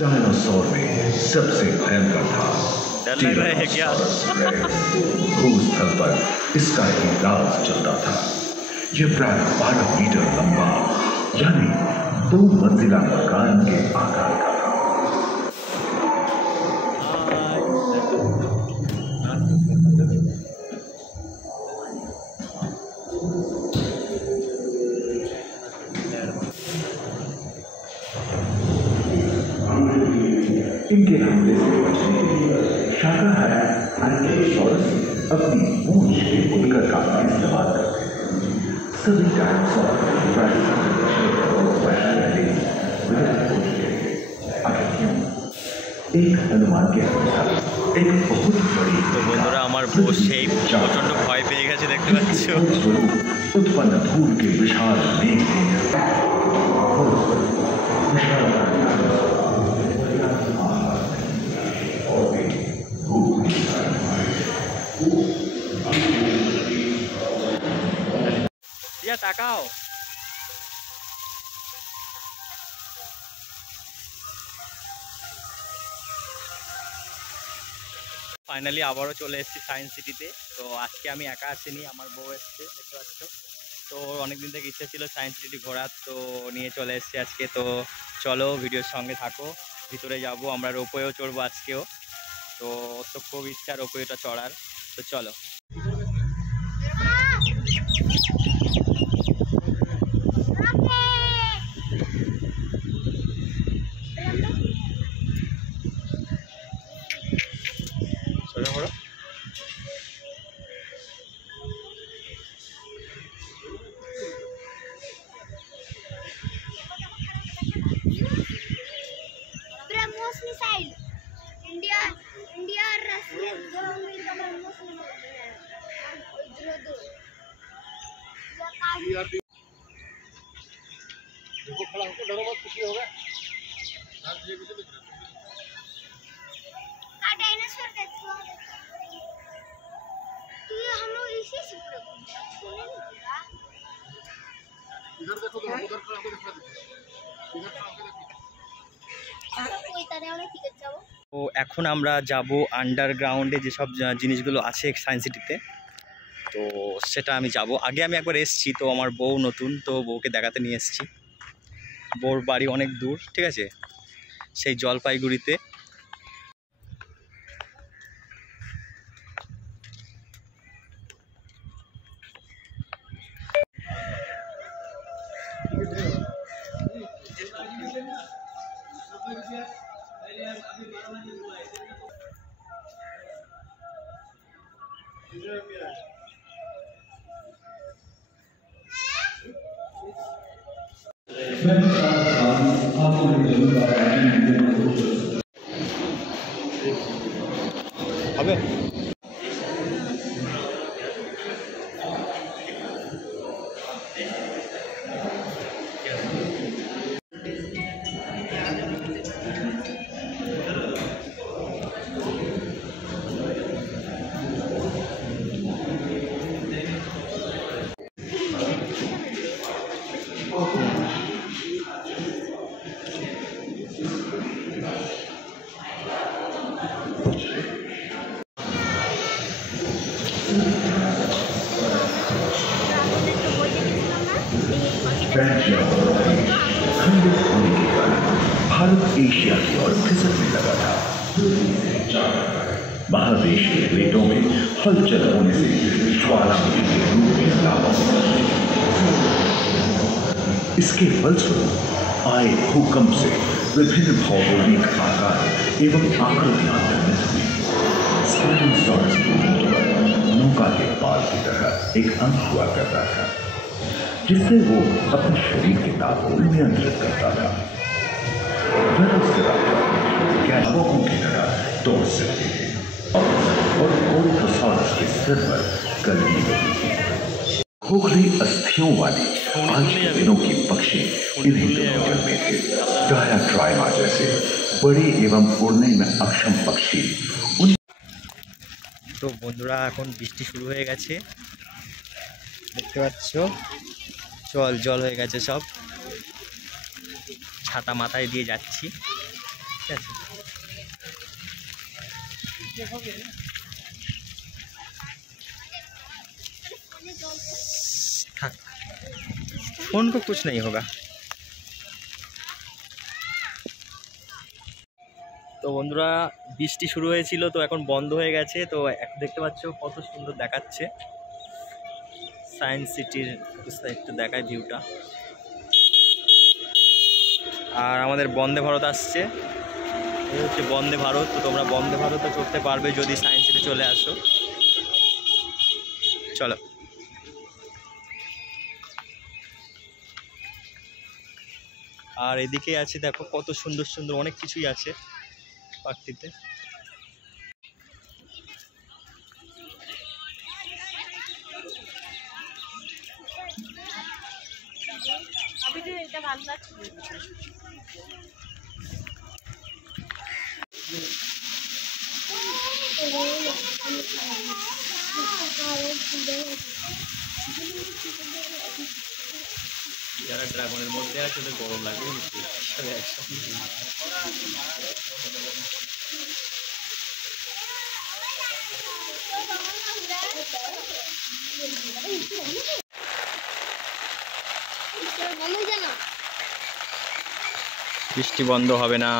Dinosaur में सबसे भयंकर था डर लग रहा है क्या? भूस्थल पर इसका ही राज चलता था। यह प्राय 12 मीटर लंबा यानी 2 मंजिला मकान के आकार का था। इनके हमले से बचने के लिए शाकाहारी आर्कियोसॉरस अपनी पूंछ के खुलकर का इस्तेमाल करते थे। सभी डायनासोर एक अनुमान के अनुसार एक बहुत बड़ी तो बंधुरा আমার বউ সেই প্রচন্ড ভয় পেয়ে গেছে দেখতে পাচ্ছ। उत्पन्न धूल के विशाल मेघ या ताकाओ फाइनली आबारो चले एसेছি साइंस सिटीते। तो आज के आमी एका आसिनी आमार बউ एसेছে দেখতে পাচ্ছ। তো অনেক দিন থেকে ইচ্ছা ছিল সায়েন্স সিটি ঘোরার, তো নিয়ে চলে এসেছি আজকে। তো চলো ভিডিওর সঙ্গে থাকো, ভিতরে যাব, আমরা রোপওয়েও চড়বো আজকেও। তো তো খুব ইচ্ছা রোপওয়েটা চড়ার, তো চলো। তো এখন আমরা যাব আন্ডারগ্রাউন্ডে যেসব জিনিসগুলো আছে সায়েন্স সিটিতে, তো সেটা আমি যাব। আগে আমি একবার এসেছি, তো আমার বউ নতুন, তো বউকে দেখাতে নিয়ে এসেছি। বউর বাড়ি অনেক দূর, ঠিক আছে, সেই জলপাইগুড়িতে। হবে भारत एशिया की ओर खिसकने लगा था। महादेश के प्लेटों में हलचल होने से ज्वालामुखी के रूप में लावा, इसके फलस्वरूप आए भूकंप से विभिन्न भौगोलिक आकार एवं आकृतियां निर्मित हुई। स्पाइनोसॉरस नौका के पाल की तरह एक अंग हुआ करता था, जिससे वो अपने शरीर के दाब को नियंत्रित करता था। कैलोगों की तरह दौड़ सकते थे और ओरिथोसॉरस के सिर पर गलगी होती थी। खोखली अस्थियों वाली आज के दिनों की पक्षी इन्हीं दोनों में थे। डायाट्राइमा जैसे बड़े एवं उड़ने में अक्षम पक्षी। तो বন্ধুরা এখন বৃষ্টি শুরু হয়ে গেছে, দেখতে পাচ্ছ, জল হয়ে গেছে সব। ছাতা মাথায় দিয়ে যাচ্ছি। ঠিক আছে। থাক, फोन को कुछ नहीं होगा। তো বন্ধুরা বৃষ্টি শুরু হয়েছিল, তো এখন বন্ধ হয়ে গেছে। তো এখন দেখতে পাচ্ছ কত সুন্দর দেখাচ্ছে সায়েন্স সিটির, একটু দেখায় ভিউটা। আর আমাদের বন্দে ভারত আসছে, এই হচ্ছে বন্দে ভারত। তো তোমরা বন্দে ভারতও চড়তে পারবে যদি সায়েন্স সিটি চলে আসো। চলো। আর এদিকে আছে দেখো কত সুন্দর সুন্দর অনেক কিছুই আছে পার্কটিতে। যারা ড্রাগনের মধ্যে আছে ওদের গরম লাগবে বৃষ্টি বন্ধ হবে না।